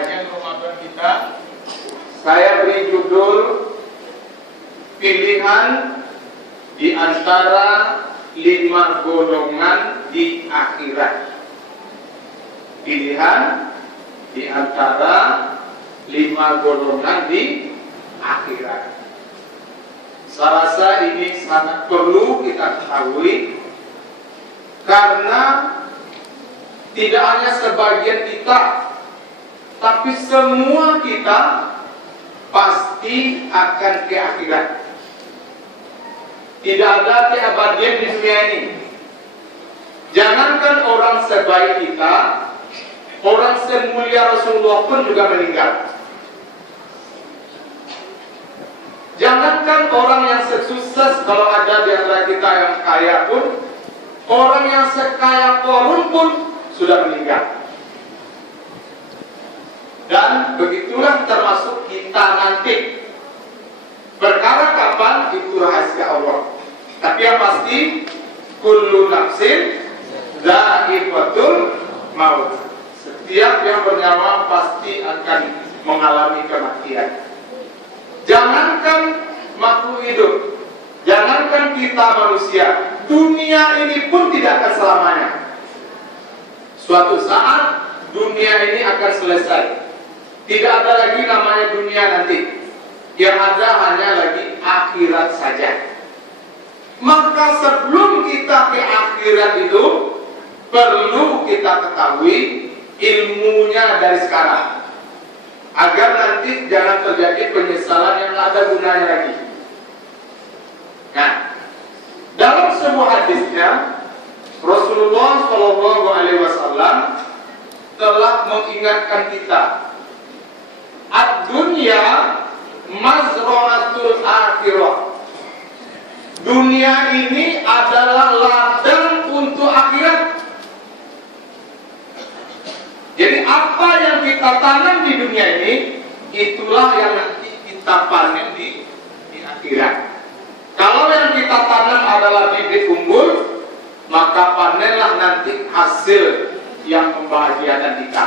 kajian Ramadan kita, saya beri judul pilihan di antara 5 golongan di akhirat. Pilihan di antara 5 golongan di akhirat. Saya rasa ini sangat perlu kita ketahui, karena tidak hanya sebagian kita, tapi semua kita pasti akan ke akhirat. Tidak ada keabadian di dunia ini. Jangankan orang sebaik kita, orang semulia Rasulullah pun juga meninggal. Jangankan orang yang sukses, kalau ada di antara kita yang kaya pun, orang yang sekaya Korun pun sudah meninggal. Dan begitulah termasuk kita nanti. Perkara kapan itu rahasia Allah. Tapi yang pasti, kullu nafsin dha'iqatul maut. Setiap yang bernyawa pasti akan mengalami kematian. Jangankan makhluk hidup, jangankan kita manusia, dunia ini pun tidak akan selamanya. Suatu saat dunia ini akan selesai. Tidak ada lagi namanya dunia nanti. Yang ada hanya lagi akhirat saja. Maka sebelum kita ke akhirat itu, perlu kita ketahui ilmunya dari sekarang, agar nanti jangan terjadi penyesalan yang tak ada gunanya lagi. Nah, dalam sebuah hadisnya, Rasulullah SAW telah mengingatkan kita, ad-dunya mazra'atul akhirah. Dunia ini adalah ladang untuk akhirat. Jadi apa yang kita tanam di dunia ini, itulah yang nanti kita panen di akhirat. Kalau yang kita tanam adalah bibit unggul, maka panenlah nanti hasil yang membahagiakan kita.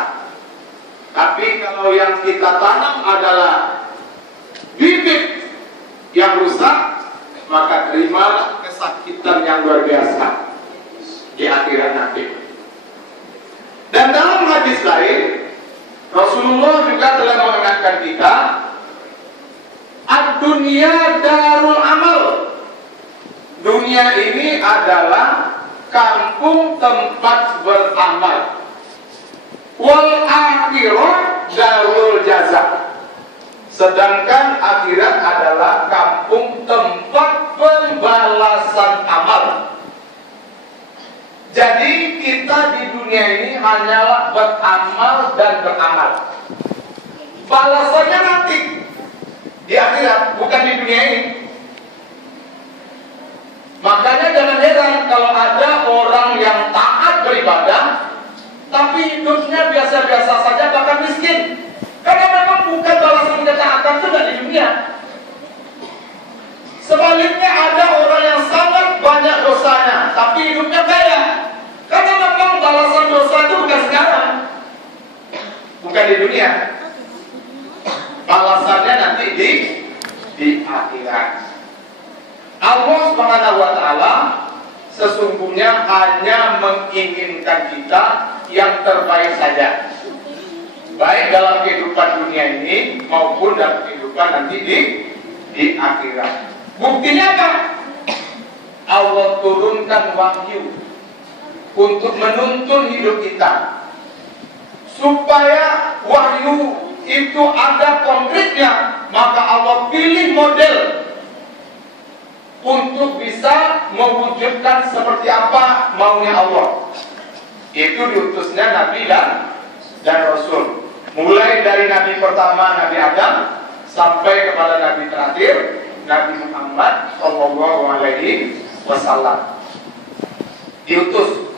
Tapi kalau yang kita tanam adalah bibit yang rusak, maka terimalah kesakitan yang luar biasa di akhirat nanti. Dan dalam hadis lain, Rasulullah juga telah mengingatkan kita, ad-dunya darul amal. Dunia ini adalah kampung tempat beramal. Wal akhirah darul jaza. Sedangkan akhirat adalah kampung tempat pembalasan amal. Jadi kita di dunia ini hanyalah beramal dan beramal. Balasannya nanti di akhirat, bukan di dunia ini. Makanya jangan heran kalau ada orang yang taat beribadah, tapi hidupnya biasa-biasa saja, bahkan miskin. Karena memang bukan balasan ketaatan itu di dunia. Sebaliknya ada orang yang sangat banyak dosanya, tapi hidupnya kaya. Karena memang balasan dosa itu bukan sekarang, bukan di dunia. Balasannya nanti di akhirat. Allah Subhanahu wa Ta'ala sesungguhnya hanya menginginkan kita yang terbaik saja, baik dalam kehidupan dunia ini maupun dalam kehidupan nanti di akhirat. Buktinya apa? Allah turunkan wahyu untuk menuntun hidup kita, supaya wahyu itu ada konkretnya. Maka Allah pilih model untuk bisa mewujudkan seperti apa maunya Allah. Itu diutusnya Nabi dan Rasul. Mulai dari Nabi pertama, Nabi Adam, sampai kepada Nabi terakhir, Nabi Muhammad SAW. Diutus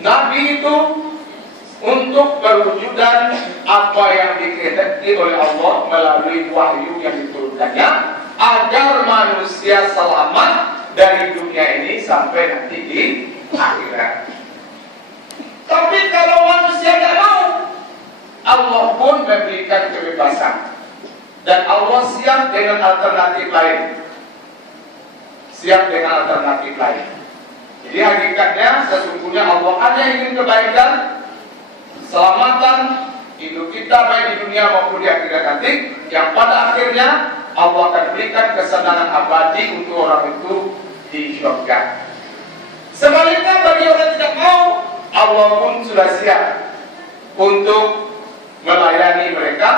Nabi itu untuk perwujudan apa yang dikehendaki oleh Allah melalui wahyu yang diturunkannya, agar manusia selamat dari dunia ini sampai nanti di akhirat. Tapi kalau manusia tidak mau, Allah pun memberikan kebebasan. Dan Allah siap dengan alternatif lain. Siap dengan alternatif lain. Jadi hakikatnya sesungguhnya Allah hanya ingin kebaikan, keselamatan hidup kita baik di dunia maupun di akhirat nanti, yang pada akhirnya Allah akan berikan kesenangan abadi untuk orang itu di surga. Sebaliknya bagi orang yang tidak mau, Allah pun sudah siap untuk melayani mereka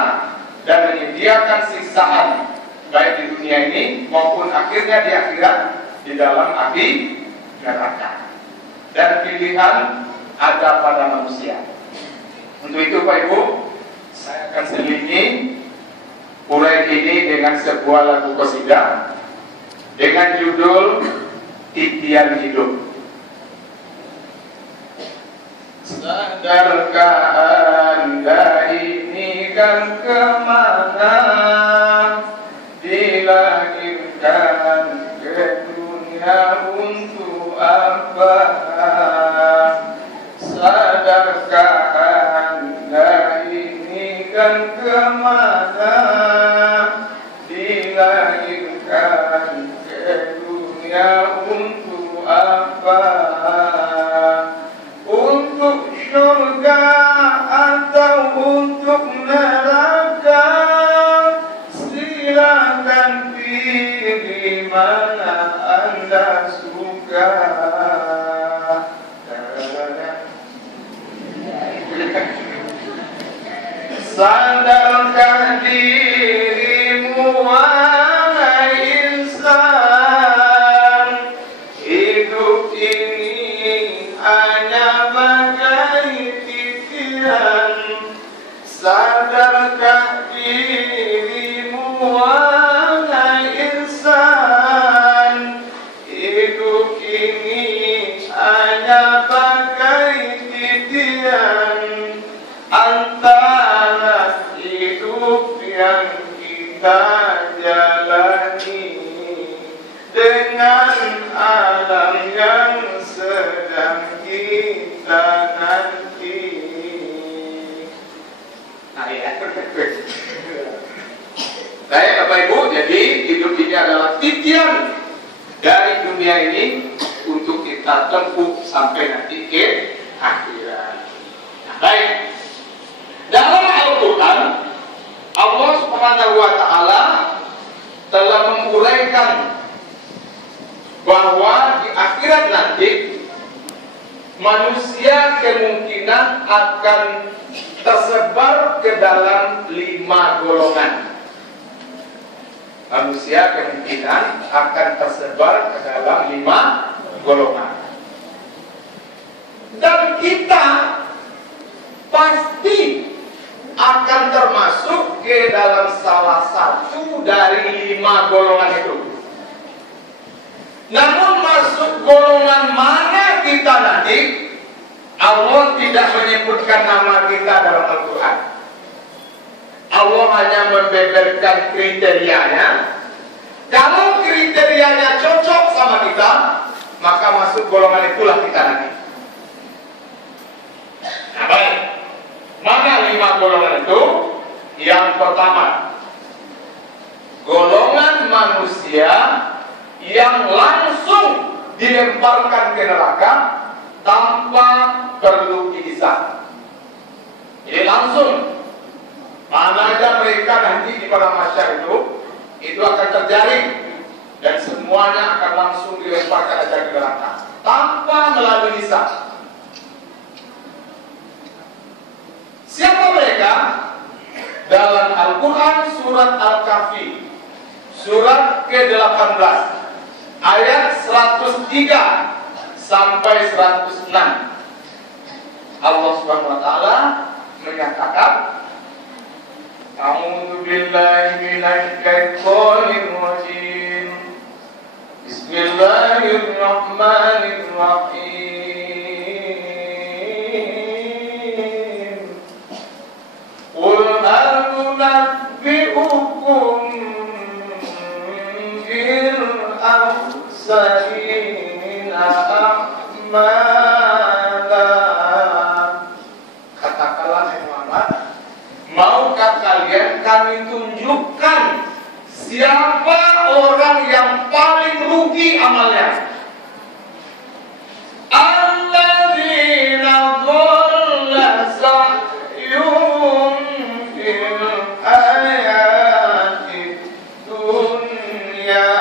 dan menyediakan siksaan baik di dunia ini maupun akhirnya di akhirat di dalam api neraka. Dan pilihan ada pada manusia. Untuk itu Pak Ibu, saya akan selingi uraian ini dengan sebuah lagu qasidah dengan judul Titian Hidup. Sadarkah Anda ini kan kemana dilahirkan ke dunia untuk apa? Sadarkah Anda ini kan kemana dilahirkan ke dunia untuk apa? Untuk surga atau untuk neraka, silakan pilih mana Anda suka. Sadarkah dirimu wahai insan, hidup ini hanya bagai titian. Sadarkah dirimu wahai insan, hidup ini hanya bagai titian antara hidup yang kita jalani dengan alam yang sedang kita nanti. Nah ya, baik Bapak Ibu, jadi hidup ini adalah titian dari dunia ini untuk kita tempuh sampai nanti ke akhirat. Nah, baik. Dalam Al-Quran, Allah Subhanahu wa Ta'ala telah menguraikan bahwa di akhirat nanti manusia kemungkinan akan tersebar ke dalam 5 golongan. Manusia kemungkinan akan tersebar ke dalam 5 golongan. Dan kita pasti akan termasuk ke dalam salah satu dari 5 golongan itu. Namun masuk golongan mana kita nanti, Allah tidak menyebutkan nama kita dalam Al-Quran. Allah hanya membeberkan kriterianya. Kalau kriterianya cocok sama kita, maka masuk golongan itulah kita nanti. Nah, baik. Mana 5 golongan itu? Yang pertama, golongan manusia yang langsung dilemparkan ke neraka tanpa perlu dihisab. Jadi langsung, mana aja mereka nanti di padang mahsyar itu akan terjaring dan semuanya akan langsung dilemparkan aja ke neraka tanpa melalui hisab. Siapa mereka? Dalam Al-Quran surat Al-Kahfi surat ke-18 ayat 103 sampai 106, Allah Subhanahu wa Ta'ala menyatakan, A'udzu billahi minasy syaithanir rajim. Bismillahirrahmanirrahim. Qul hal nunabbi'ukum bil akhsarina a'mala. Katakanlah Muhammad, kalian kami tunjukkan siapa orang yang paling rugi amalnya. Alladzina dhalla sa'yuhum fil hayatid dunya,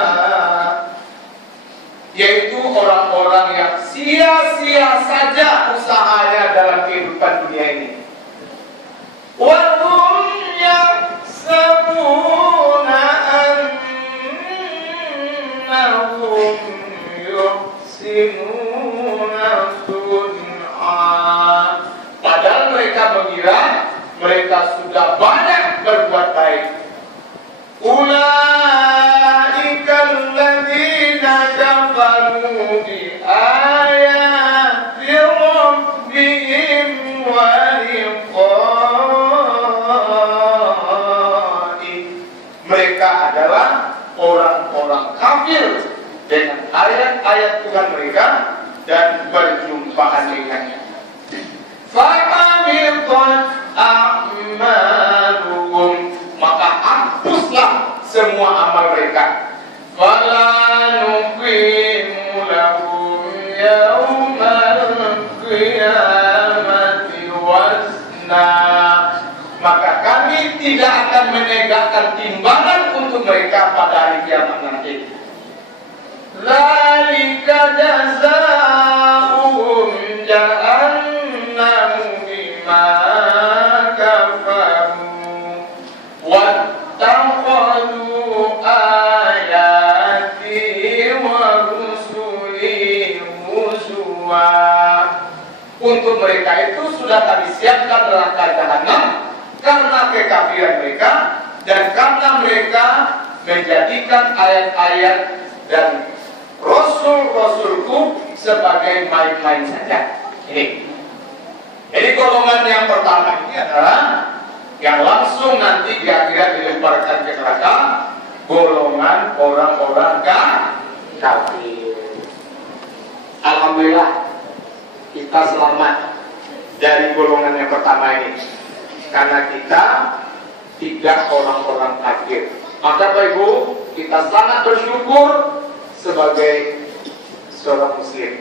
yaitu orang-orang yang sia-sia saja usahanya dalam kehidupan dunia ini. Wa hum yahsabuna annahum yuhsinuna sun'a, padahal mereka mengira mereka sudah banyak berbuat baik. Ulaika alladzina kafaru bi ayati rabbihim wa liqa'i. Mereka adalah orang-orang kafir dengan ayat-ayat Tuhan mereka dan berjumpaan dengannya. Fa'abiqat a'maluhum, maka hapuslah semua amal mereka. Fala nuqimu lahum yaumal qiyamati wazna, maka kami tidak akan menegakkan timbangan untuk mereka pada hari kiamat nanti. Dzalika jazaa'uhum jahannam bima kafaru wattakhadhu ayati wa rusuli huzwa. Untuk mereka itu sudah kami siapkan neraka jahanam karena kekafiran mereka dan karena mereka menjadikan ayat-ayat dan Rasul-Rasulku sebagai main-main saja. Ini. Jadi golongan yang pertama ini adalah yang langsung nanti di akhirat dilemparkan ke neraka, golongan orang-orang kafir. Alhamdulillah kita selamat dari golongan yang pertama ini, karena kita tidak orang-orang kafir. Maka Bapak Ibu, kita sangat bersyukur sebagai seorang muslim.